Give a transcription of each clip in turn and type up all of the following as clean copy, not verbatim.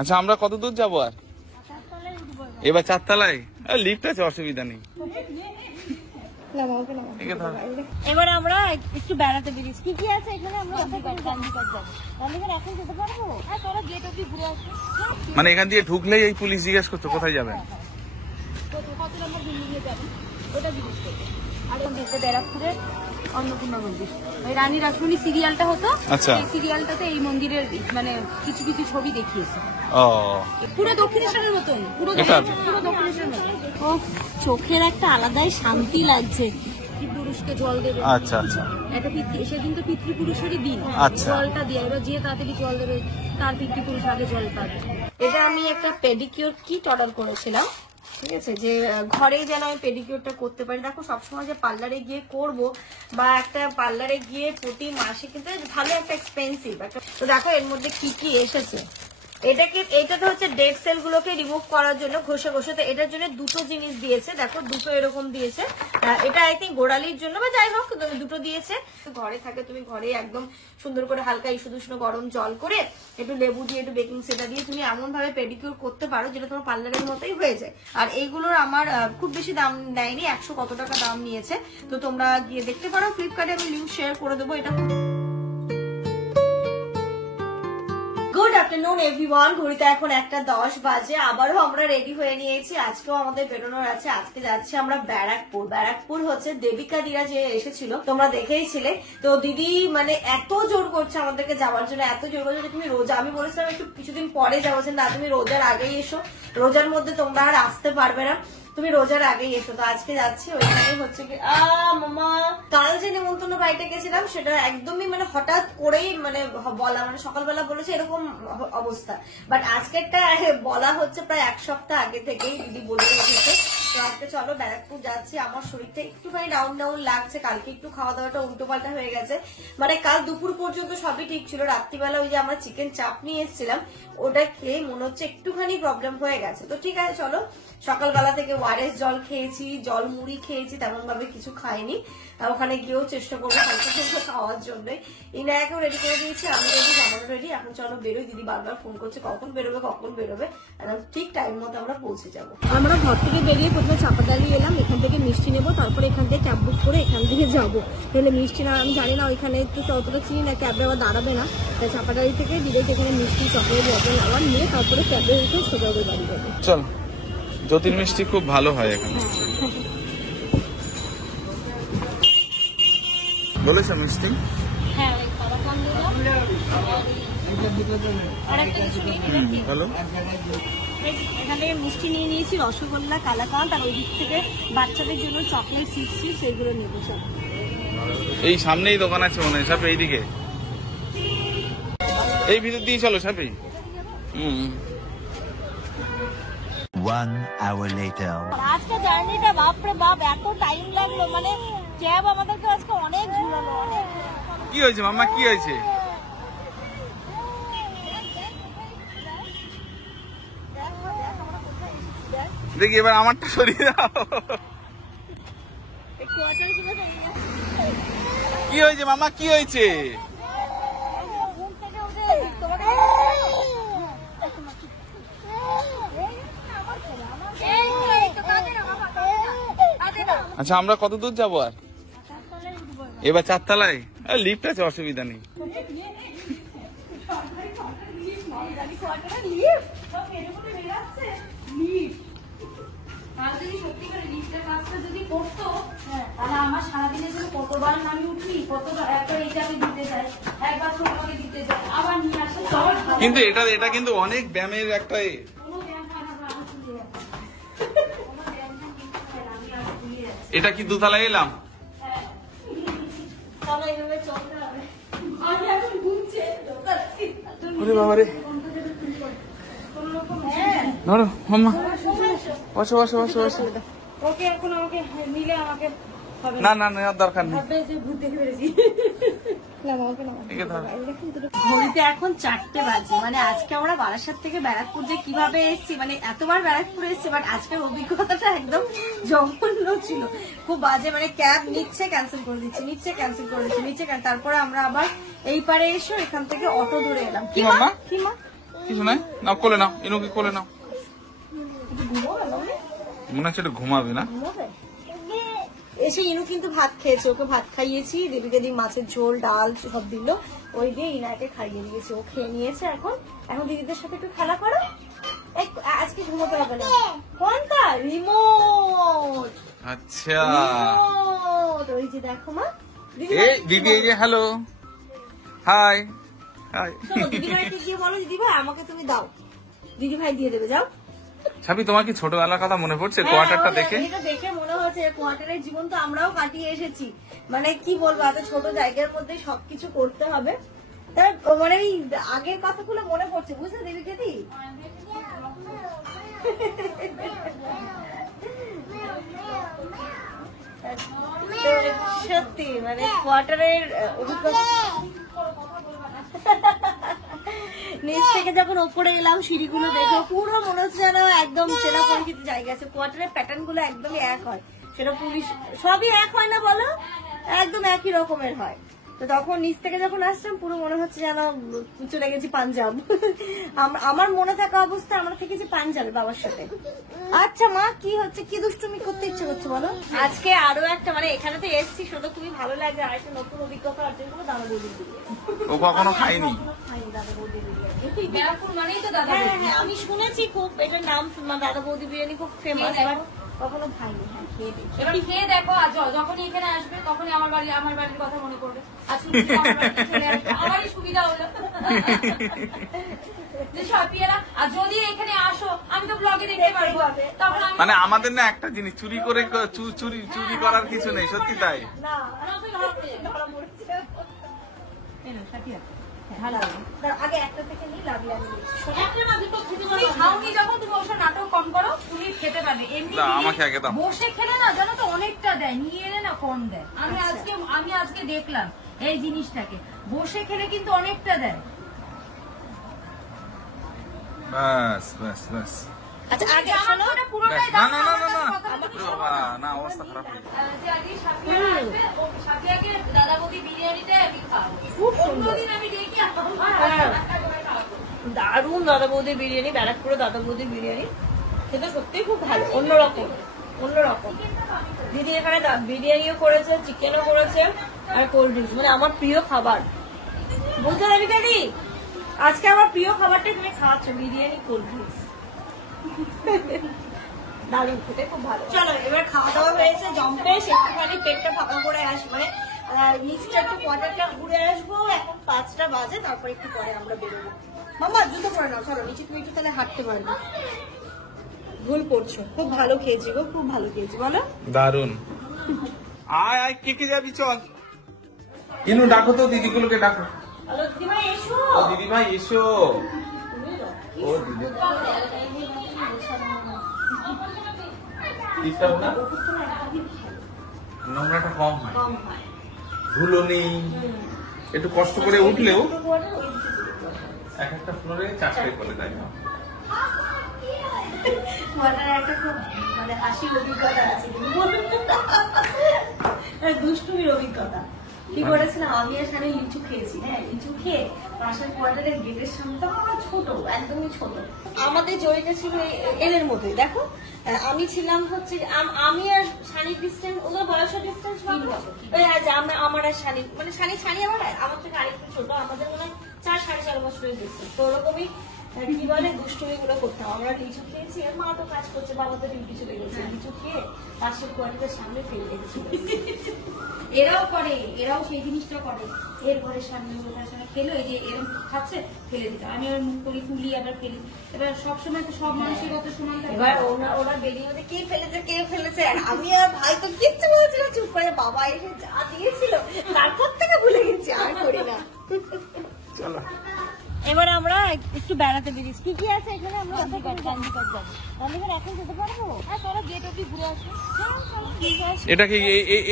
আচ্ছা আমরা কত দূর যাবো আর এবার 4 তলায় লিফট আছে অসুবিধা নেই এবার আমরা একটু বেড়াতে বেরিয়েছি কি কি আছে এখানে আমরা এখন যেতে পারবো হ্যাঁ তোরা গেট অব্দি ঘুরে আসবো মানে এখান দিয়ে ঢুকলেই এই পুলিশ জিজ্ঞেস করছো কোথায় যাবেন কত নম্বর বিল্ডিংয়ে যাবেন ওটা জিজ্ঞেস করবো আর ব্যারাকপুরের অন্নপূর্ণা মন্দির ওই রানী রাসমণি সিরিয়ালটা হতো এই সিরিয়ালটাতে এই মন্দিরের মানে কিছু কিছু ছবি দেখিয়েছে পুরো দক্ষিণেশ্বরের মতন পুরো দক্ষিণেশ্বরের মতন ও চোখের একটা আলাদাই শান্তি লাগছে পিতৃপুরুষকে জল দেবে আচ্ছা আচ্ছা একটা সেদিন তো পিতৃপুরুষেরই দিন জলটা দিয়ে এবার যে তাড়াতাড়ি জল দেবে তার পিতৃপুরুষ আগে জল পাবে এটা আমি একটা পেডিকিউর কিট অর্ডার করেছিলাম ঠিক আছে যে ঘরেই যেন আমি পেডিকিউরটা করতে পারি দেখো সবসময় যে পার্লারে গিয়ে করব বা একটা পার্লারে গিয়ে প্রতি মাসে কিন্তু ভালো একটা এক্সপেন্সিভ একটা তো দেখো এর মধ্যে কি কি এসেছে এটাতে হচ্ছে ডেড সেল গুলোকে রিমুভ করার জন্য ঘষে ঘষে তো এটার জন্য দুটো জিনিস দিয়েছে দেখো দুটো এরকম দিয়েছে এটা আই থিঙ্ক গোড়ালির জন্য বা যাই হোক দুটো দিয়েছে ঘরে থাকে তুমি ঘরে একদম সুন্দর করে হালকা ইস্যু উষ্ণ গরম জল করে একটু লেবু দিয়ে একটু বেকিং সোডা দিয়ে তুমি এমন ভাবে পেডিকিউর করতে পারো যেটা তোমার পার্লারের মতোই হয়ে যায় আর এইগুলোর আমার খুব বেশি দাম নেয়নি 100 কত টাকা দাম নিয়েছে তো তোমরা গিয়ে দেখতে পারো ফ্লিপকার্টে আমি লিঙ্ক শেয়ার করে দেবো এটা গুড আফটারনুন এভরিওয়ান ঘড়িতে এখন 1:10 বাজে আবারও আমরা রেডি হয়ে নিয়েছি আজকেও আমাদের বেরোনোর আছে আজকে যাচ্ছি আমরা ব্যারাকপুর হচ্ছে দেবিকা দিরা যে এসেছিল তোমরা দেখেইছিলে তো দিদি মানে এত জোর করছে আমাদেরকে যাওয়ার জন্য এত জোর করছে যে তুমি রোজা আমি বলেছিলাম একটু কিছুদিন পরে যাবো না তুমি রোজার আগেই এসো রোজার মধ্যে তোমরা আর আসতে পারবে না তুমি রোজার আগেই এসো তো আজকে যাচ্ছি ওইখানে হচ্ছে কি মামা কাল যে নিমন্ত্রণ বাড়িতে গেছিলাম সেটা একদমই মানে হঠাৎ করেই মানে বলা মানে সকালবেলা বলেছে এরকম অবস্থা বাট আজকেরটা বলা হচ্ছে প্রায় 1 সপ্তাহ আগে থেকেই দিদি বলে রেখেছে তো আজকে চলো ব্যারাকপুর যাচ্ছি আমার শরীরটা একটুখানি ডাউন লাগছে কালকে একটু খাওয়া দাওয়াটা উল্টো পাল্টা হয়ে গেছে মানে কাল দুপুর পর্যন্ত সবই ঠিক ছিল রাত্রিবেলা ওই যে আমরা চিকেন চাপ নিয়ে এসেছিলাম ওটা খেয়ে মনে হচ্ছে একটুখানি প্রবলেম হয়ে গেছে তো ঠিক আছে চলো সকালবেলা থেকে ওয়ারেস জল খেয়েছি জল মুড়ি খেয়েছি তেমন ভাবে কিছু খাইনি ওখানে গিয়েও চেষ্টা করবো হালকা ফুলকা খাওয়ার জন্য ইনায়াকেও রেডি করে দিয়েছি আমি রেডি জামানো রেডি এখন চলো বেরোই দিদি বারবার ফোন করছে কখন বেরোবে ঠিক টাইম মতো আমরা পৌঁছে যাবো আমরা ঘর থেকে বেরিয়ে প্রথমে চাপাতালি এলাম এখান থেকে মিষ্টি নেবো তারপরে এখান থেকে ক্যাব বুক করে এখান থেকে যাবো তাহলে মিষ্টি না আমি জানি না ওইখানে একটু অতটা চিনি না ক্যাবে আবার দাঁড়াবে না তাই চাপাতালি থেকে ডিরেক্ট এখানে মিষ্টি চকলেট বটল আবার নিয়ে তারপরে ক্যাবে উঠে সোজা করে বাড়ি যাবো চল জ্যোতির মিষ্টি খুব ভালো হয় এখানে বলেছো মিষ্টি হ্যাঁ ভালো এখানে মিষ্টি নিয়ে নিয়েছি রসগোল্লা কালাকাঁদ আর ওই দিক থেকে বাচ্চাদের জন্য চকলেট চিপস এগুলো নেবো সব এই সামনেই দোকান আছে মনে হয় সাপে এইদিকে এই ভিতর দিয়ে চলো সাপেই One hour later. আজকে জার্নিটা বাপরে বাপ এত টাইম লাগলো মানে ক্যাব আমাদেরকে আজকে অনেক ঘুরালো অনেক কি হয়েছে মাম্মা কি হয়েছে দেখি এবার আমারটা সরিয়ে দাও কি হয়েছে মামা কি হয়েছে আচ্ছা আমরা কত দূর যাবো আর এবার 4 তলায় লিফট আছে অসুবিধা নেই আমার সারাদিনের জন্য কতবার আমি উঠি কতবার একবার এইটা আমি দিতে যাই একবার তোমাকে দিতে যাই আবার নিয়ে আসে কিন্তু এটা কিন্তু অনেক ব্যায়ামের একটা এটা কি 2 তলায় এলাম বাবারে ধরো মাম্মা বসো ওকে এখন আমাকে নিলে আমাকে না দরকার নেই ঘড়িতে এখন 4টে বাজে মানে আজকে আমরা বারাসাত থেকে ব্যারাকপুর যে কিভাবে এসেছি মানে এতবার ব্যারাকপুর এসেছি বাট আজকের অভিজ্ঞতাটা একদম জঘন্য ছিল খুব বাজে মানে ক্যাব নিচ্ছে ক্যান্সেল করে দিচ্ছে তারপরে আমরা আবার এই পারে এসে এখান থেকে অটো ধরে এলাম কি মা কিছু নাই, নাও কোলে নাও, ইনুকে কোলে নাও। মনে হচ্ছে একটু ঘুমাবে না? এসে ইনু কিন্তু ভাত খেয়েছে, ওকে ভাত খাইয়েছি, দেবীকে দিয়ে মাছের ঝোল ডাল সব দিল, ওই দিয়ে ইনাকে খাইয়ে দিয়েছে, ও খেয়ে নিয়েছে। এখন এখন দিদিদের সাথে একটু খেলা করো। আজকে ঘুমোতে হবে না। কোনটা? রিমোট। আচ্ছা রিমোট, ওই যে দেখো মা। এই দিদি, এই যে হ্যালো, হাই হাই। দিদি ভাইকে গিয়ে বলো, দিদি ভাই আমাকে তুমি দাও, দিদি ভাই দিয়ে দেবে, যাও। ছাবি, তোমার কি ছোটবেলার কথা মনে পড়ছে কোয়ার্টারটা দেখে? এটা দেখে মনে হচ্ছে কোয়ার্টারের জীবন তো আমরাও কাটিয়ে এসেছি। মানে কি বলবো, এত ছোট জায়গার মধ্যে সবকিছু করতে হবে। তার মানে এই আগের কথাগুলো মনে পড়ছে, বুঝলে দেবীকে দি। সত্যি মানে কোয়ার্টারের অভিজ্ঞতা। নিচ থেকে যখন ওপরে এলাম, সিঁড়িগুলো দেখো পুরো মনে হচ্ছে যেন একদম চেনা পরিচিত জায়গা আছে। কোয়ার্টারের প্যাটার্ন গুলো একদমই এক হয়, সেটা পুলিশ সবই এক হয় না বলো, একদম একই রকমের হয়। তো তখন নিচ থেকে যখন আসলাম পুরো মনে হচ্ছে যেন চলে গেছি পাঞ্জাব। আমার মনে থাকা অবস্থায় আমরা থেকেছি পাঞ্জাবে বাবার সাথে। আচ্ছা মা, কি হচ্ছে, কি দুষ্টুমি করতে ইচ্ছে করছে বলো? আজকে আরো একটা মানে এখানে তো এসছি, সেটা খুবই ভালো লাগবে। আর একটা নতুন অভিজ্ঞতা অর্জন করবো দাদা বৌদির বিরিয়ানি। ও কখনো খাইনি। দাদা বৌদি বিরিয়ানি, হ্যাঁ আমি শুনেছি খুব, এটার নাম শুনলাম, দাদা বৌদি বিরিয়ানি খুব ফেমাস, বাট কখনো খাইনি। হ্যাঁ খেয়ে দেখি। এবার খেয়ে দেখো, আর যখনই এখানে আসবে তখনই আমার বাড়ির কথা মনে করবে। আর শুধু আমার বাড়িতে চলে আসবে, আমারই সুবিধা হলো। যে সপিয়ারা, আর যদি এখানে আসো আমি তো ব্লগে দেখতে পারবো, তখন আমি মানে আমাদের না একটা জিনিস চুরি করে চুরি করার কিছু নেই, সত্যি তাই। না ধরা পড়েছে। আগে একটা থেকে নিই, লাগলে আমি তুমি খাওনি যখন, তুমি ওসব নাটক কম করো, তুমি খেতে পারবে। এমনি না, আমাকে আগে দাও। বসে খেলে না জানো তো অনেকটা দেয়, নিয়ে এলে না কম দেয়। আমি আজকে দেখলাম এই জিনিসটাকে, বসে খেলে কিন্তু অনেকটা দেয়। ব্যাস ব্যাস ব্যাস। আচ্ছা আগে আমার শোনো, তো পুরোটাই না দাও না না, না না আমার কথা বলছি। না, অবস্থা খারাপ হয়ে যাবে। যে আজকে সাফিয়া আসবে, ও সাফিয়াকে দাদা বৌদি বিরিয়ানিটা আমি খাবো। খুব সুন্দর। অন্যদিন আমি দেখি হ্যাঁ। দারুণ দাদা বৌদির বিরিয়ানি, ব্যারাকপুরে দাদা বৌদির বিরিয়ানি খেতে সত্যিই খুব ভালো, অন্যরকম অন্যরকম। দিদি এখানে বিরিয়ানিও করেছে, চিকেনও করেছে, আর কোল্ড ড্রিঙ্কস, মানে আমার প্রিয় খাবার। বুঝতে পারবি কেনি, আজকে আমার প্রিয় খাবারটাই তুমি খাওয়াচ্ছ, বিরিয়ানি কোল্ড ড্রিঙ্কস। দারুণ, খেতে খুব ভালো। চলো এবার খাওয়া দাওয়া হয়েছে, জম্পেশ, একটুখানি পেটটা ফাঁকা করে আসবো, মানে নিচটা একটু কোয়ার্টারটা ঘুরে আসবো। এখন 5টা বাজে, তারপর একটু পরে আমরা বেরোবো। মামা জুতো পরে নাও, চলো নিচে তুমি একটু তাহলে হাঁটতে পারবে। ভুল করছো, খুব ভালো খেয়েছি গো, খুব ভালো খেয়েছি, বলো। দারুন। আয় আয়, কে যাবি, চল। ইনু ডাকো তো, দিদিগুলোকে ডাকো। হ্যালো দিদিভাই এসো। ও দিদি ভাই এসো। ও দিদি নোংরাটা কম হয়, কম হয়। ধুলো নেই, একটু কষ্ট করে উঠলেও এক একটা ফ্লোরে 4টে করে দেয়। কোয়ার্টারে একটা খুব মানে হাসির অভিজ্ঞতা আছে, দুষ্টুমির অভিজ্ঞতা। কি করেছিলাম, আমি আর সামনে লিচু খেয়েছি। হ্যাঁ, লিচু খেয়ে পাশের কোয়ার্টারের গেটের সামনে ছোট, একদমই ছোট, আমাদের জড়িটা ছিল এদের মধ্যে। দেখো আমি ছিলাম হচ্ছে, আমি আর সানির ডিস্টেন্স, ওদের বয়সের ডিস্টেন্স আমার আর সানি, মানে সানি আমার থেকে আরেকটু ছোট, আমাদের মনে হয় 4-4.5 বছরের ডিস্টেন্স। তো ওরকমই কি বলে দুষ্টুমি গুলো করতাম। আমরা লিচু খেয়েছি, আর মা তো কাজ করছে, বাবা তো ডিউটি চলে গেছে, লিচু খেয়ে পাশের কোয়ার্টারের সামনে ফেলে রেখেছি। এরাও করে, এরাও সেই জিনিসটা করে। এর ঘরের সামনে খেলো, এই যে এরকম খাচ্ছে, ফেলে দিত। আমি আবার মুখ করি, ফুলি, আবার ফেলি। এবার সবসময় তো সব মানুষের কথা সমান থাকে। এবার ওরা বেরিয়ে ওদের কে ফেলেছে, আর আমি আর ভাই তো কিচ্ছু বলছি না, চুপ করে বাবা এসে যা দিয়েছিল তারপর থেকে ভুলে গেছি, আর করি না। চলো এবার আমরা একটু বেড়াতে বেরিয়েছি। কি কি আছে এখানে? আমরা গান্ধীঘাট এখন যেতে পারবো? হ্যাঁ চলো, গেট অব্দি ঘুরে আসবো। ঠিক আছে। এটা কি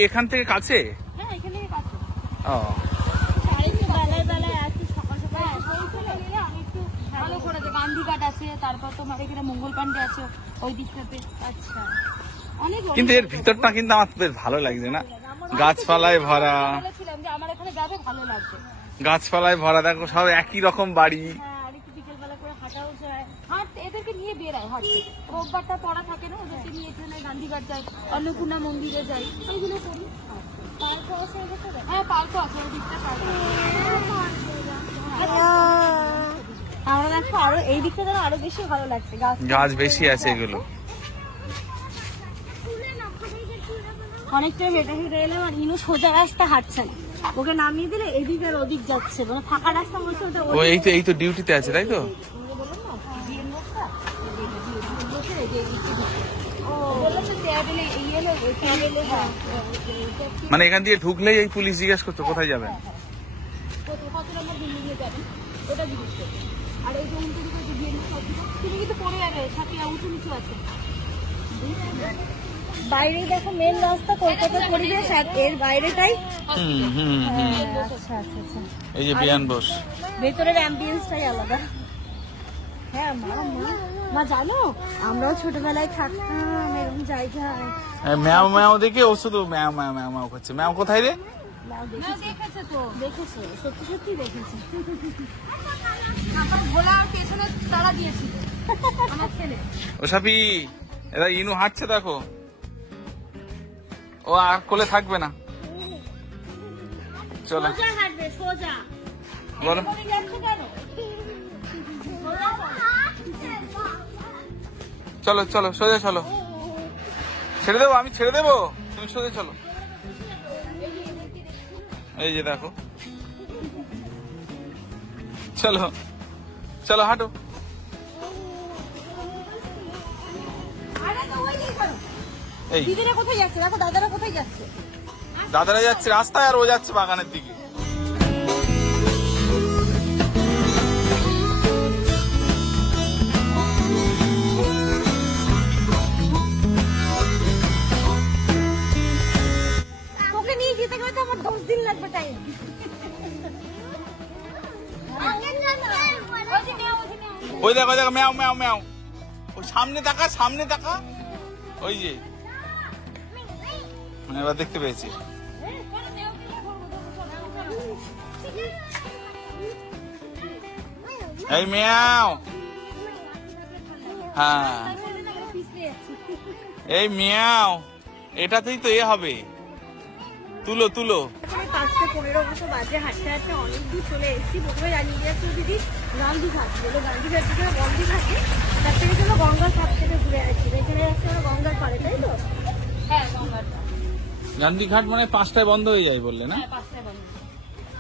এখান থেকে কাছে? হ্যাঁ এখান থেকে কাছে। ও বেলায় আসছি, সকাল সকাল আসলে আমি একটু ভালো করে দে, গান্ধীঘাট আছে, তারপর তোমার এখানে মঙ্গল পান্ডে আছে ওই দিকটাতে। আচ্ছা, অনেক কিন্তু এর ভিতরটা কিন্তু আমার বেশ ভালো লাগছে না, গাছপালায় ভরা, বলেছিলাম যে আমার এখানে যাবে, ভালো লাগবে। গাছপালায় ভরা, দেখো সব একই রকম বাড়ি। হ্যাঁ, আর একটু বিকেলবেলা করে হাঁটতে নিয়ে বেরায় হাঁটতে, রোববারটা পড়া থাকে না, ওদেরকে নিয়ে এখানে গান্ধীঘাট যাই, অন্নপূর্ণা মন্দিরে যাই, এইগুলো করি। হ্যাঁ পার্কও আছে, ওই দিকটা পার্ক। আমরা দেখো আরো এই দিকটা যেন আরো বেশি ভালো লাগছে, গাছ বেশি আছে এগুলো। অনেকটা হেঁটে হেঁটে এলাম আর ইনু সোজা রাস্তা হাঁটছে না, ওকে নামিয়ে দিলে এদিক আর ওদিক যাচ্ছে, মানে ফাঁকা রাস্তা বলছে ওটা। ও এই তো ডিউটিতে আছে তাই তো। মানে এখান দিয়ে ঢুকলেই এই পুলিশ জিজ্ঞেস করতো কোথায় যাবেন। কত নম্বর বিল্ডিংয়ে যাবেন ওটা জিজ্ঞেস করবে। আর এই যে উল্টো দিকে যে বিল্ডিং তুমি কিন্তু পড়ে যাবে, সাথে উঁচু নিচু আছে। বাইরে দেখো মেন রাস্তা কলকাতার পরিবেশ, আর এর বাইরেটাই আচ্ছা আচ্ছা আচ্ছা এই যে বিয়ান বোস, ভেতরের অ্যাম্বিয়েন্সটাই আলাদা। হ্যাঁ মা জানো আমরাও ছোটবেলায় থাকতাম এরকম জায়গায়। ম্যাও ম্যাও দেখে ও শুধু ম্যাও ম্যাও ম্যাও ম্যাও করছে। ম্যাও কোথায় রে? দেখেছে তো, দেখেছো? সত্যি সত্যি দেখেছি। ভোলা পেছনে তারা দিয়েছিল আমার ছেলে। ও সাপি এরা ইনু হাঁটছে দেখো, ও আর কোলে থাকবে না। চলো সোজা হাঁটবে সোজা। বলো যাচ্ছে কেন? চলো চলো সোজা চলো, ছেড়ে দেবো আমি, ছেড়ে দেবো, তুমি সোজা চলো। এই যে দেখো, চলো চলো হাঁটো। এই দিদিরা কোথায় যাচ্ছে দেখো, দাদারা কোথায় যাচ্ছে? দাদারা যাচ্ছে রাস্তায় আর ও যাচ্ছে বাগানের দিকে। তোকে নিয়ে যেতে গেলে তো আমার 10 দিন লাগবে টাইম। ওই দেখো দেখো ম্যাও ম্যাও ম্যাও, ওই সামনে তাকা সামনে তাকা, ওই যে মানে এবার দেখতে পেয়েছি। এই ম্যাও, হ্যাঁ এই ম্যাও, এটাতেই তো এ হবে, তুলো তুলো। 5:15 মতো বাজে, হাঁটতে হাঁটতে অনেক দূর চলে এসেছি। প্রথমে জানিয়ে যাচ্ছি দিদি গান্ধীঘাট, বলো গান্ধীঘাট থেকে বন্ধি থাকে, তার থেকে চলো গঙ্গার ঘাট থেকে ঘুরে আসছি। এখানে যাচ্ছে গঙ্গার পাড়ে, তাই তো? হ্যাঁ গঙ্গাটা, গান্ধীঘাট মানে 5টায় বন্ধ হয়ে যায় বললে না? হ্যাঁ 5টায় বন্ধ।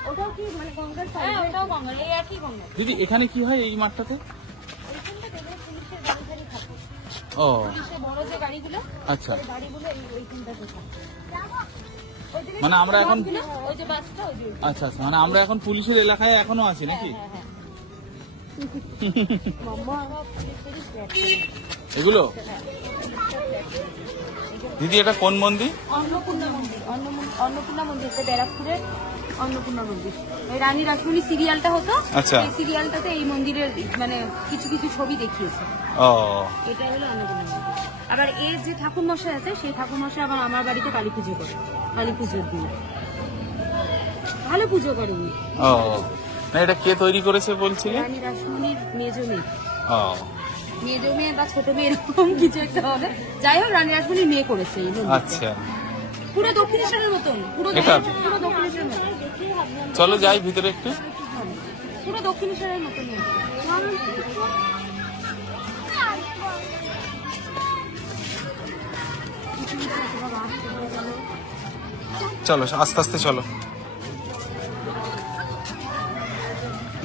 ওটাও কি মানে গঙ্গার পাড়ে? হ্যাঁ ওটাও গঙ্গা, এই একই গঙ্গা। দিদি এখানে কি হয় এই মাঠটাতে? ওইখানটা দেখবে পুলিশের গাড়ি গাড়ি থাকে, ও পুলিশের বড় যে গাড়িগুলো, আচ্ছা, ওই গাড়িগুলো ওইখানটাতে থাকে। মানে আমরা এখন ওই যে বাসটা ওই যে, আচ্ছা আচ্ছা, মানে আমরা এখন পুলিশের এলাকায় এখনো আছি নাকি? হ্যাঁ হ্যাঁ মাম্মা এগুলো দিদি এটা কোন মন্দির? অন্নপূর্ণা মন্দির, অন্নপূর্ণা মন্দির, এটা ব্যারাকপুরের অন্নপূর্ণা মন্দির। এই রানী রাসমণি সিরিয়ালটা হতো, আচ্ছা। এই সিরিয়ালটাতে এই মন্দিরের মানে কিছু কিছু ছবি দেখিয়েছে। ও এটা হলো অন্নপূর্ণা মন্দির। আবার এর যে ঠাকুর মশাই আছে, সেই ঠাকুর মশাই আবার আমার বাড়িতে কালী পুজো করে, কালী পুজোর দিন ভালো পুজো করে উনি। ও না, এটা কে তৈরি করেছে বলছিলে? রানী রাসমণির মেজো মেয়ে, ও মেজো মেয়ে বা ছোট মেয়ে এরকম কিছু একটা হবে, যাই হোক রানী রাসমণির মেয়ে করেছে এই মন্দিরটা। আচ্ছা, পুরো দক্ষিণেশ্বরের মতন, পুরো এটা? পুরো দক্ষিণেশ্বরের মতন, চলো যাই ভিতরে একটু। পুরো দক্ষিণেশ্বরের মতন। চলো আস্তে আস্তে চলো।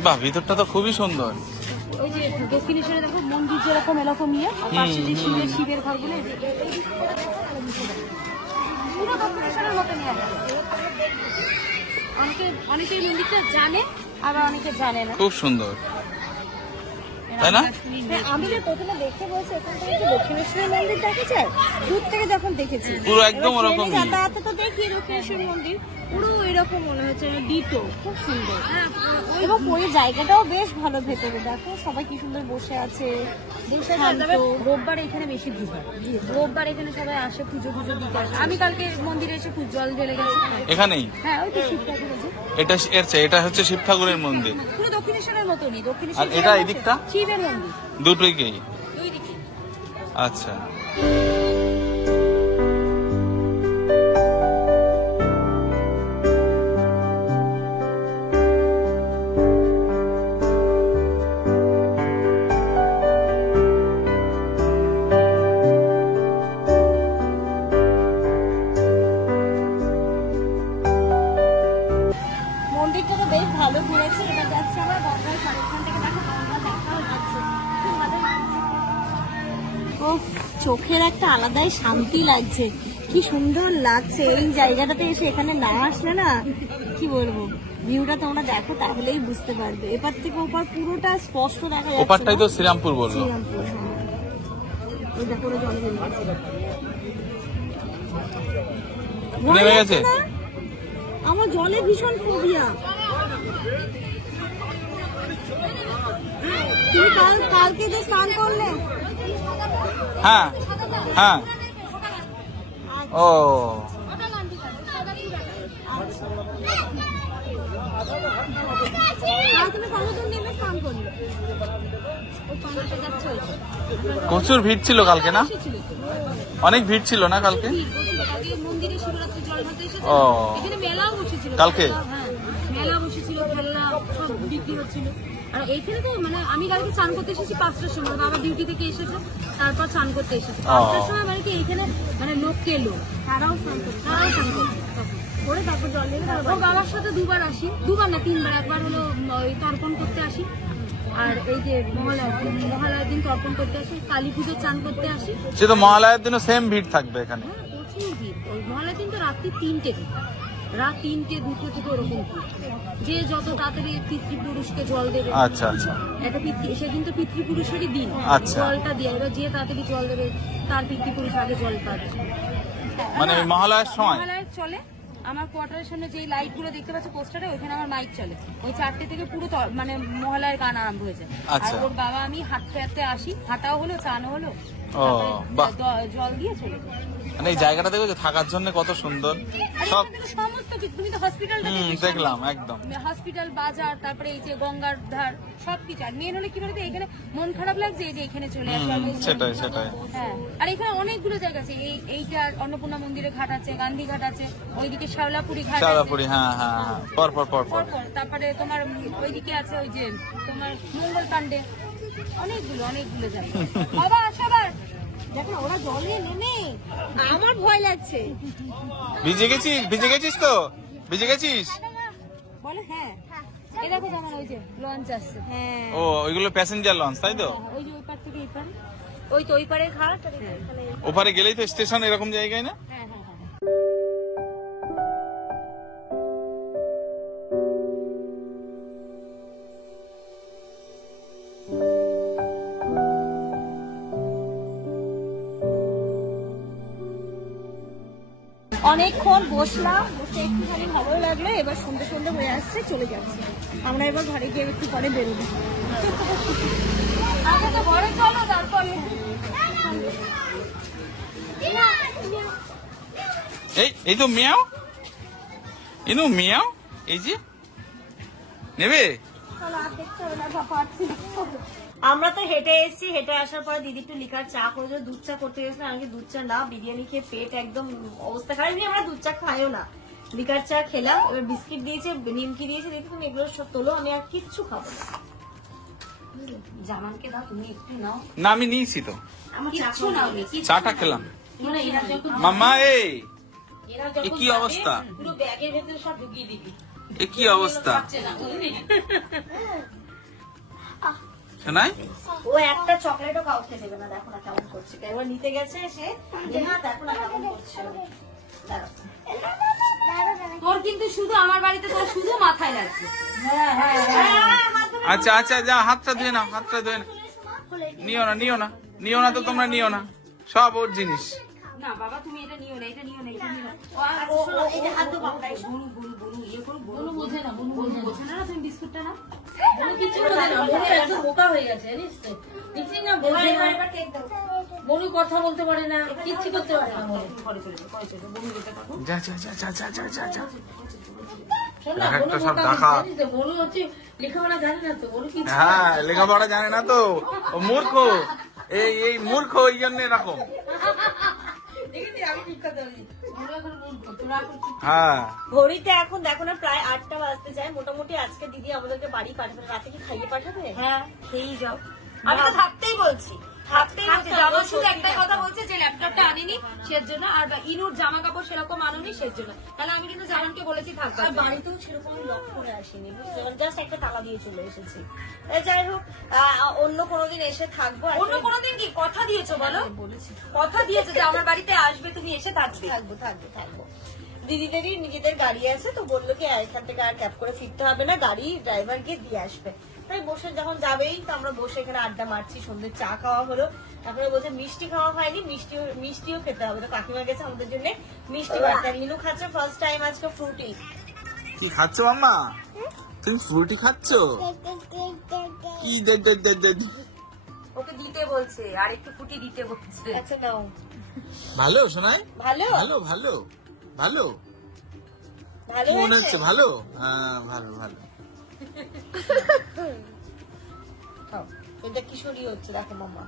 বাহ, ভিতরটা তো খুবই সুন্দর। ওই যে দক্ষিণেশ্বরে দেখো মন্দির যেরকম এরকম ইয়ে, আর পাশে যে শিবের ঘরগুলো, পুরো দক্ষিণেশ্বরের মতন ইয়ে। অনেকে এই মন্দিরটা জানে, আবার অনেকে জানে না। খুব সুন্দর, তাই না? হ্যাঁ, আমি যে প্রথমে দেখে বলছি এখান থেকে কি দক্ষিণেশ্বরের মন্দির দেখা যায়, দূর থেকে যখন দেখেছি পুরো একদম এবার ওরকমই। ট্রেনে যাতায়াতে তো দেখি দক্ষিণেশ্বর মন্দির পুরো এরকম মনে হচ্ছে, ডিটো, খুব সুন্দর। এবং ওই জায়গাটাও বেশ ভালো, ভেতরে দেখো সবাই কি সুন্দর বসে আছে, শান্ত। রোববার এখানে বেশি ভিড় হয়, রোববার এখানে সবাই আসে পুজো পুজো দিতে আসে। আমি কালকে মন্দিরে এসে জল ঢেলে গেছি। এখানেই হ্যাঁ ওই তো শিব ঠাকুর আছে, এটা হচ্ছে শিব ঠাকুরের মন্দির। পুরো দক্ষিণেশ্বরের মতনই, আর দক্ষিণেশ্বর এটা এদিকটা শিবের মন্দির। দুটোই গেই। ওই আচ্ছা মন্দিরটা তো বেশ ভালো ঘুরেছে। এবার যাচ্ছে আমরা গঙ্গার পাড়ে, এখান থেকে দেখো গঙ্গা দেখাও যাচ্ছে। ও চোখের একটা আলাদাই শান্তি লাগছে, কি সুন্দর লাগছে এই জায়গাটাতে এসে। এখানে না আসলে না কি বলবো, ভিউটা তোমরা দেখো তাহলেই বুঝতে পারবে। এপার থেকে ওপার পুরোটা স্পষ্ট দেখা যাচ্ছে। ওপারটাই তো শ্রীরামপুর বললো। শ্রীরামপুর, হ্যাঁ। ওই দেখো ওরা জল বেরিয়ে গেছে। ভয় নেমে লাগছে গেছে? না? আমার জলে ভীষণ ফোবিয়া। তুমি কালকে যে স্নান করলে? হ্যাঁ হ্যাঁ ও তুমি সমুদ্র নেমে স্নান করলে? প্রচুর ভিড় ছিল কালকে না? অনেক ভিড় ছিল না কালকে? মন্দিরে শিবরাত্রি জল ঢালতে এসেছে। ও এখানে মেলাও বসেছিল কালকে? হ্যাঁ, মেলা বসেছিল, খেলনা সব বিক্রি হচ্ছিল। আর এইখানে তো মানে আমি কালকে চান করতে এসেছি 5টার সময়, বাবা ডিউটি থেকে এসেছে, তারপর চান করতে এসেছে 5টার সময়। মানে কি এইখানে মানে লোক এলো, তারাও চান করছে, করে তারপর জল নিয়ে ও বাবার সাথে দুবার আসি, দুবার না 3বার। একবার হলো ওই তর্পণ করতে আসি, আর এই যে মহালয়ার দিন তর্পণ করতে আসি, কালী পুজোর চান করতে আসি। সে তো মহালয়ার দিনও সেম ভিড় থাকবে এখানে। হ্যাঁ, প্রচুর ভিড়। ওই মহালয়ার দিন তো রাত্রি 3টে থেকে, রাত 3টে 2টো থেকে ওরকম ভিড়। যে যত তাড়াতাড়ি পিতৃপুরুষকে জল দেবে, আচ্ছা আচ্ছা একটা সেদিন তো পিতৃপুরুষেরই দিন, আচ্ছা। জলটা দিয়ে এবার যে তাড়াতাড়ি জল দেবে তার পিতৃপুরুষ আগে জল পাবে। মানে ওই মহালয়ার সময়? মহালয়ার চলে আমার কোয়ার্টারের সামনে যে লাইট গুলো দেখতে পাচ্ছ পোস্টারে, ওইখানে আমার মাইক চলে। ওই 4টে থেকে পুরো মানে মহালয়ার গান আরম্ভ হয়ে যায়। আর আচ্ছা। ওর বাবা আমি হাঁটতে হাঁটতে আসি, হাঁটাও হলো, চানও হলো, ও, বাহ। তারপরে জল দিয়ে চলে যায়। মানে এই জায়গাটা দেখো থাকার জন্য কত সুন্দর আর সব। এখান থেকে সমস্ত কিছু, তুমি তো হসপিটালটা দেখলাম একদম। হসপিটাল, বাজার, তারপরে এই যে গঙ্গার ধার সবকিছু। আর মেন হলে কি বলতো, এখানে মন খারাপ লাগছে এই যে এখানে চলে আসে। সেটাই সেটাই। হ্যাঁ, আর এখানে অনেকগুলো জায়গা আছে। এইটা অন্নপূর্ণা মন্দিরের ঘাট আছে, গান্ধী ঘাট আছে, ওইদিকে শাওলাপুরি ঘাট আছে। শাওলাপুরি, হ্যাঁ হ্যাঁ হ্যাঁ, পর পর পর পর। তারপরে তোমার ওইদিকে আছে ওই যে তোমার মঙ্গল পান্ডে, অনেকগুলো জায়গা। বাবা সবার দেখো ওরা জলে নেমে, আমার ভয় লাগছে। ভিজে গেছিস তো? ভিজে গেছিস? বলে হ্যাঁ। এই দেখো তোমার ওই যে লঞ্চ আসছে। হ্যাঁ, ও ওইগুলো প্যাসেঞ্জার লঞ্চ তাই তো? ওই যে ওই পার থেকে এই পার। ওই তো ওই পারে ঘাট, আর এখানে ওপারে গেলেই তো স্টেশন এরকম জায়গায় না? হ্যাঁ হ্যাঁ হ্যাঁ। অনেকক্ষণ বসলাম, বসে একটুখানি ভালো লাগলো। এবার সন্ধ্যে সন্ধ্যে হয়ে আসছে, চলে যাচ্ছে। আমরা এবার ঘরে গিয়ে একটু পরে বেরোবো। আগে তো ঘরে চলো, তারপরে এই তো মিয়াও, ইনু মিয়াও, এই যে নেবে। আমরা তো হেঁটে এসেছি, হেঁটে আসার পরে দিদি একটু লিকার চা করেছে, দুধ চা করতে গেছিলাম। আমাকে দুধ চা না, বিরিয়ানি খেয়ে পেট একদম অবস্থা খারাপ। আমরা দুধ চা খাইও না, লিকার চা খেলাম। এবার বিস্কিট দিয়েছে, নিমকি দিয়েছে, দিদি তুমি এগুলো সব তোলো, আমি আর কিচ্ছু খাবো না। জামানকে দাও, তুমি একটু নাও। না আমি নিয়েছি তো, আমার চা কিচ্ছু নাও, চাটা খেলাম। এরা যখন মাম্মা এই এরা এ কি অবস্থা? পুরো ব্যাগের ভেতরে সব ঢুকিয়ে দিবি। এ কি অবস্থা? পাচ্ছে না, বুঝলি? শোনাই ও একটা চকলেটও কাউকে দেবে না, দেখো না কেমন করছে। একবার নিতে গেছে সে, না দেখো না কেমন করছে। দাঁড়াও। তোর কিন্তু শুধু আমার বাড়িতে তোর শুধু মাথায় লাগছে। আচ্ছা আচ্ছা, যা হাতটা ধুয়ে নাও, হাতটা ধুয়ে নাও। নিও না তো, তোমরা নিও না, সব ওর জিনিস। না বাবা তুমি এটা নিও না, এটা নিও না, এটা নিও না। এই যে হাত ধোবো আমরা, এই বনু ইয়ে করো, বনু বোঝে না, বনু বোঝে না। তুমি বিস্কুটটা না, বনু কিছু বোঝে বোঝে না, না, বনু বনু একদম বোকা হয়ে গেছে জানিস তো। দেখছিস না, বোঝে না, এবার কেক দাও। বনু কথা বলতে পারে না, কিচ্ছু করতে পারে না। যা যা যা যা যা যা যা যা। শোন না, একটা বনু সব বোকা দেখা। জানিস তো, বনু হচ্ছে লেখাপড়া জানে না তো, বনু কিছু হ্যাঁ লেখাপড়া জানে না তো, ও মূর্খ। এই মূর্খ ওই জন্য এরকম। হ্যাঁ ঘড়িতে এখন দেখো না প্রায় 8টা বাজতে যায়। মোটামুটি আজকে দিদি আমাদেরকে বাড়ি পাঠাবে, রাতে কি খাইয়ে পাঠাবে? হ্যাঁ খেয়েই যাও। আমি তো থাকতেই বলছি, থাকতেই বলছি। জামা শুধু একটাই কথা বলছে যে ল্যাপটপটা আনিনি সের জন্য, আর ইনুর জামা কাপড় সেরকম আনুনি সের জন্য। তাহলে আমি কিন্তু জামানকে বলেছি থাকবে। আর বাড়িতেও সেরকম লক করে আসিনি, বুঝতে পারছি, জাস্ট একটা তালা দিয়ে চলে এসেছি। যাই হোক, অন্য কোনোদিন এসে থাকবো। অন্য কোনোদিন কি কথা দিয়েছো বলো? বলেছি, কথা দিয়েছো যে আমার বাড়িতে আসবে, তুমি এসে থাকবে। থাকবো থাকবো থাকবো। দিদিদেরই নিজেদের গাড়ি আছে, তো বললো কি এখান থেকে আর ক্যাব করে ফিরতে হবে না, গাড়ি ড্রাইভার গিয়ে দিয়ে আসবে। তাই বসে যখন যাবেই তো আমরা বসে এখানে আড্ডা মারছি। সন্ধ্যে চা খাওয়া হলো, তারপরে বলছে মিষ্টি খাওয়া হয়নি, মিষ্টিও খেতে হবে। তো কাকিমা গেছে আমাদের জন্য মিষ্টি বাড়তে। আর ইনু খাচ্ছে ফার্স্ট টাইম আজকে ফ্রুটি। কি খাচ্ছ মাম্মা? তুমি ফ্রুটি খাচ্ছ? কি ওকে দিতে বলছে, আর একটু ফুটি দিতে বলছে। আচ্ছা নাও। ভালো শোনাই? ভালো ভালো ভালো ভালো ভালো মনে হয়েছে? হচ্ছে ভালো। হ্যাঁ ভালো ভালো। খাও। এটা কিশোরী হচ্ছে, দেখো মাম্মা।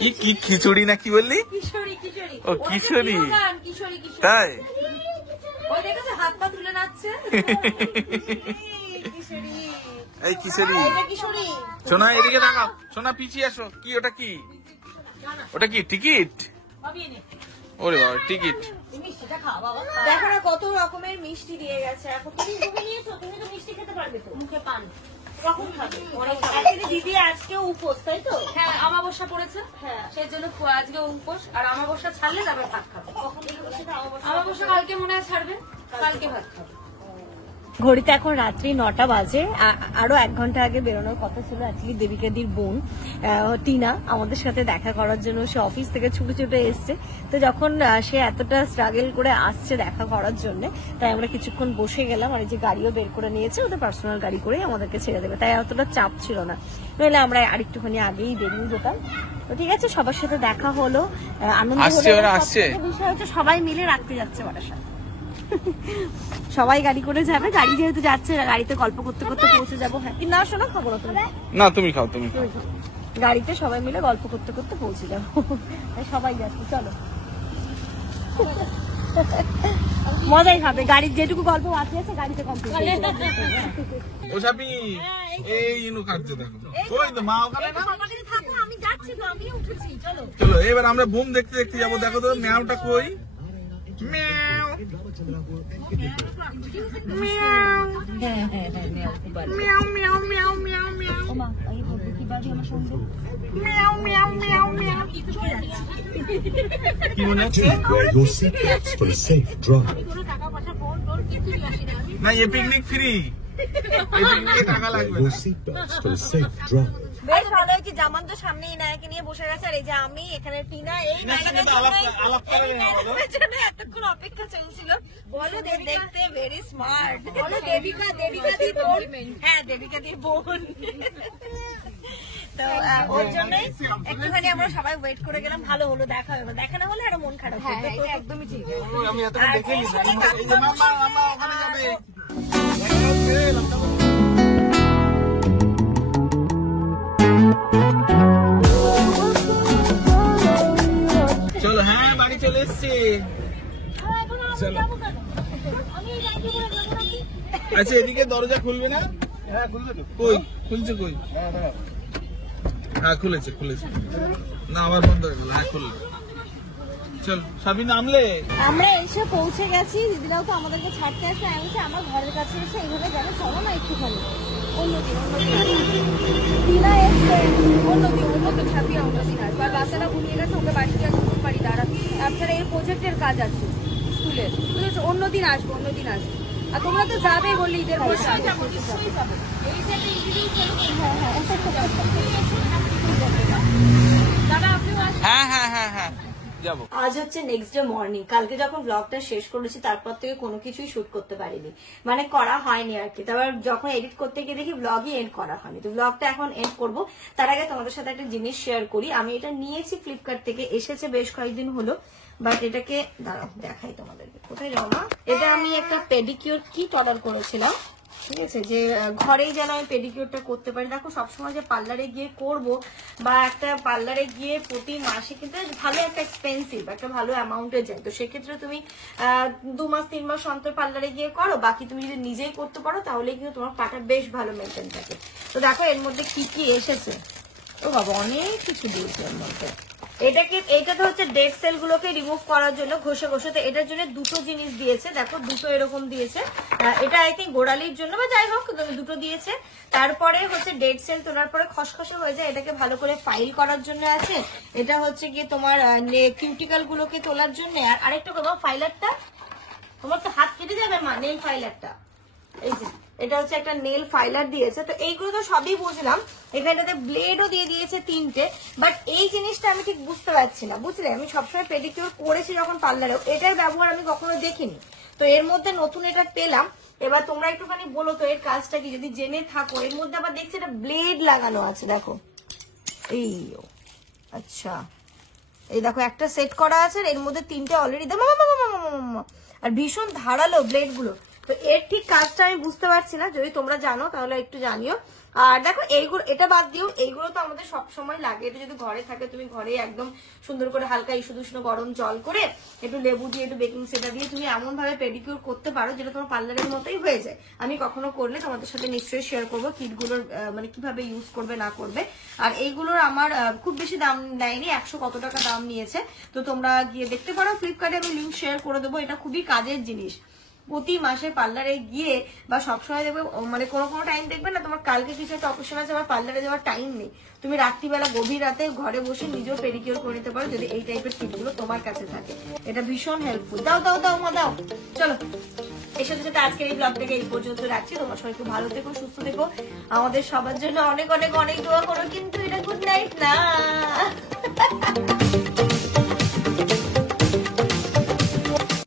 কি কি খিচুড়ি না কি বললি? কিশোরী কিশোরী। ও, কিশোরী। কিশোরী কিশোরী। তাই? ওই দেখেছো হাত পা তুলে নাচছে। কিশোরী। এই কিশোরী। এটা কিশোরী। সোনা এদিকে তাকাও, সোনা পিছিয়ে আসো। কি ওটা কি? ওটা কি টিকিট? ওরে বাবা টিকিট। মিষ্টিটা খাও বাবা। দেখো না কত রকমের মিষ্টি দিয়ে গেছে। এখন তুমি নিয়েছো, তুমি তো মিষ্টি খেতে পারবে তো। মুখে পান কখন খাবে? অ্যাকচুয়ালি দিদি আজকে উপোস, তাই তো? হ্যাঁ আমাবস্যা পড়েছে, হ্যাঁ। সেই জন্য আজকে উপোস। আর আমাবস্যা ছাড়লে তারপর ভাত খাবে। কখন থেকে সেটা আমাবস্যা কালকে মনে হয় ছাড়বে, কালকে ভাত খাবে। ঘড়িতে এখন রাত্রি 9টা বাজে। আরো 1 ঘন্টা আগে বেরোনোর কথা ছিল। অ্যাকচুয়ালি দেবিকাদির বোন টিনা আমাদের সাথে দেখা করার জন্য সে অফিস থেকে ছুটে ছুটে এসছে। তো যখন সে এতটা স্ট্রাগল করে আসছে দেখা করার জন্য, তাই আমরা কিছুক্ষণ বসে গেলাম। আর এই যে গাড়িও বের করে নিয়েছে, ওদের পার্সোনাল গাড়ি করেই আমাদেরকে ছেড়ে দেবে, তাই অতটা চাপ ছিল না। নইলে আমরা আরেকটুখানি আগেই বেরিয়ে যেতাম। তো ঠিক আছে, সবার সাথে দেখা হলো, আনন্দ আসছে, হলো। ওরা আসছে। বিষয় হচ্ছে সবাই মিলে রাখতে যাচ্ছে বারাসাত। সবাই গাড়ি করে যাবে, গাড়ি যেহেতু যাচ্ছে গাড়িতে গল্প করতে করতে পৌঁছে যাবো। হ্যাঁ কি না শোনো, খাবো না তুমি? না তুমি খাও, তুমি খাও। গাড়িতে সবাই মিলে গল্প করতে করতে পৌঁছে যাবো, তাই সবাই যাচ্ছে। চলো, মজাই হবে। গাড়ির যেটুকু গল্প বাকি আছে গাড়িতে কমপ্লিট। ও সাপি এই ইনু খাচ্ছে দেখো। ওই তো মা ওখানে না। আমি যাচ্ছি তো, আমিও উঠেছি। চলো চলো এবার আমরা বুম দেখতে দেখতে যাবো। দেখো তো ম্যাওটা কই? ম্যাও ম্যাও ম্যাও ম্যাও ম্যাও ম্যাও ম্যাও ম্যাও ম্যাও ম্যাও ম্যাও। কি মনে হচ্ছে? Wear your seatbelts for a safe drive. না এ পিকনিক ফ্রি, এই পিকনিকে টাকা Wear লাগবে your না। seatbelts for a safe drive. বেশ ভালো হয়েছে। জামান তো সামনেই নায়কে নিয়ে বসে গেছে, আর এই যে আমি এখানে টিনা। এই নায়কের জন্য এতক্ষণ অপেক্ষা চলছিল। বলো দেখতে ভেরি স্মার্ট। বলো দেবিকা, দেবিকাদির বোন। হ্যাঁ দেবিকাদির বোন। তো ওর জন্য একটুখানি আমরা সবাই ওয়েট করে গেলাম। ভালো হলো, দেখা হবে। দেখা না হলে আরো মন খারাপ হবে। একদমই ঠিক। আমি এতক্ষণ দেখে নিলাম। এই যে মামা মামা ওখানে যাবে। চলো, হ্যাঁ বাড়ি চলে এসছি। চলো আচ্ছা, এদিকে দরজা খুলবি না? হ্যাঁ খুলবে তো। কই খুলছে? কই? হ্যাঁ খুলেছে খুলেছে। না আবার বন্ধ হয়ে গেল। হ্যাঁ খুললো। চল সাবি নামলে। আমরা এসে পৌঁছে গেছি। দিদিরাও তো আমাদেরকে ছাড়তে আসবে। আমি বলছি আমার ঘরের কাছে এসে এইভাবে যাবে, চলো না একটুখানি। অন্যদিন দিনা এসছে, অন্যদিন ছাপিয়ে অন্যদিন আসবে। আর বাচ্চারা ঘুমিয়ে গেছে, ওকে বাড়িতে আসতে পারি দাঁড়া। তাছাড়া এই প্রজেক্টের কাজ আছে স্কুলের, বুঝেছো? অন্যদিন আসবো, অন্যদিন আসবো। আর তোমরা তো যাবে বললি ঈদের পর যাবো। দাদা আপনিও আসবেন? হ্যাঁ হ্যাঁ হ্যাঁ হ্যাঁ যাবো। আজ হচ্ছে নেক্সট ডে মর্নিং। কালকে যখন ব্লগটা শেষ করেছি তারপর থেকে কোনো কিছুই শুট করতে পারিনি, মানে করা হয়নি আর কি। তারপর যখন এডিট করতে গিয়ে দেখি ব্লগই এন্ড করা হয়নি। তো ব্লগটা এখন এন্ড করব, তার আগে তোমাদের সাথে একটা জিনিস শেয়ার করি। আমি এটা নিয়েছি ফ্লিপকার্ট থেকে, এসেছে বেশ কয়েকদিন হলো, বাট এটাকে দাঁড়াও দেখাই তোমাদেরকে। কোথায় যাও না? এটা আমি একটা পেডিকিউর কিট অর্ডার করেছিলাম। ঠিক আছে, যে ঘরেই যেন আমি পেডিকিউরটা করতে পারি। দেখো সবসময় যে পার্লারে গিয়ে করব বা একটা পার্লারে গিয়ে প্রতি মাসে কিন্তু ভালো একটা এক্সপেন্সিভ একটা ভালো অ্যামাউন্টে যায়। তো সেক্ষেত্রে তুমি 2 মাস 3 মাস অন্তর পার্লারে গিয়ে করো, বাকি তুমি যদি নিজেই করতে পারো তাহলে কিন্তু তোমার পাটা বেশ ভালো মেনটেন থাকে। তো দেখো এর মধ্যে কি কি এসেছে, ও বাবা অনেক কিছু দিয়েছে এর মধ্যে। এটা তো হচ্ছে ডেড সেল গুলোকে রিমুভ করার জন্য ঘষে ঘষে, তো এটার জন্য দুটো জিনিস দিয়েছে। দেখো দুটো এরকম দিয়েছে, এটা আই থিঙ্ক গোড়ালির জন্য বা যাই হোক দুটো দিয়েছে। তারপরে হচ্ছে ডেড সেল তোলার পরে খসখসে হয়ে যায়, এটাকে ভালো করে ফাইল করার জন্য আছে। এটা হচ্ছে গিয়ে তোমার কিউটিক্যাল গুলোকে তোলার জন্য। আর আরেকটা কথা, ফাইলারটা তোমার তো হাত কেটে যাবে মা, নেল ফাইলারটা এই যে এটা হচ্ছে একটা নেল ফাইলার দিয়েছে। তো এইগুলো তো সবই বুঝলাম, এখানটাতে ব্লেডও দিয়ে দিয়েছে 3টে। বাট এই জিনিসটা আমি ঠিক বুঝতে পারছি না, বুঝলে? আমি সবসময় পেডিকিউর করেছি যখন পার্লারেও, এটার ব্যবহার আমি কখনো দেখিনি। তো এর মধ্যে নতুন এটা পেলাম। এবার তোমরা একটুখানি বলো তো এর কাজটা কি, যদি জেনে থাকো। এর মধ্যে আবার দেখছি এটা ব্লেড লাগানো আছে, দেখো এই আচ্ছা এই দেখো একটা সেট করা আছে, এর মধ্যে 3টে অলরেডি আর ভীষণ ধারালো ব্লেড গুলো। তো এর ঠিক কাজটা আমি বুঝতে পারছি না, যদি তোমরা জানো তাহলে একটু জানিও। আর দেখো এইগুলো, এটা বাদ দিও, এইগুলো তো আমাদের সবসময় লাগে। এটা যদি ঘরে থাকে, তুমি ঘরে একদম সুন্দর করে হালকা ইস্যু উষ্ণ গরম জল করে একটু লেবু দিয়ে একটু বেকিং সোডা দিয়ে তুমি এমন ভাবে পেডিকিউর করতে পারো যেটা তোমার পার্লারের মতোই হয়ে যায়। আমি কখনো করলে তোমাদের সাথে নিশ্চয়ই শেয়ার করবো কিটগুলোর মানে কিভাবে ইউজ করবে না করবে। আর এইগুলোর আমার খুব বেশি দাম নেয়নি, 100 কত টাকা দাম নিয়েছে। তো তোমরা গিয়ে দেখতে পারো, ফ্লিপকার্টে আমি লিঙ্ক শেয়ার করে দেবো। এটা খুবই কাজের জিনিস। প্রতি মাসে পার্লারে গিয়ে বা সবসময় দেখবে, মানে কোনো টাইম দেখবে না তোমার কালকে কিছু একটা অকেশন আছে, আবার পার্লারে যাওয়ার টাইম নেই, তুমি রাত্রিবেলা গভীর রাতে ঘরে বসে নিজেও পেডিকিউর করে নিতে পারো যদি এই টাইপের কিটগুলো তোমার কাছে থাকে। এটা ভীষণ হেল্পফুল। দাও দাও দাও মা দাও। চলো এর সাথে সাথে আজকের এই ব্লগটাকে এই পর্যন্ত রাখছি। তোমার সবাই খুব ভালো থেকো, সুস্থ থেকো, আমাদের সবার জন্য অনেক অনেক অনেক দোয়া করো। কিন্তু এটা গুড নাইট না।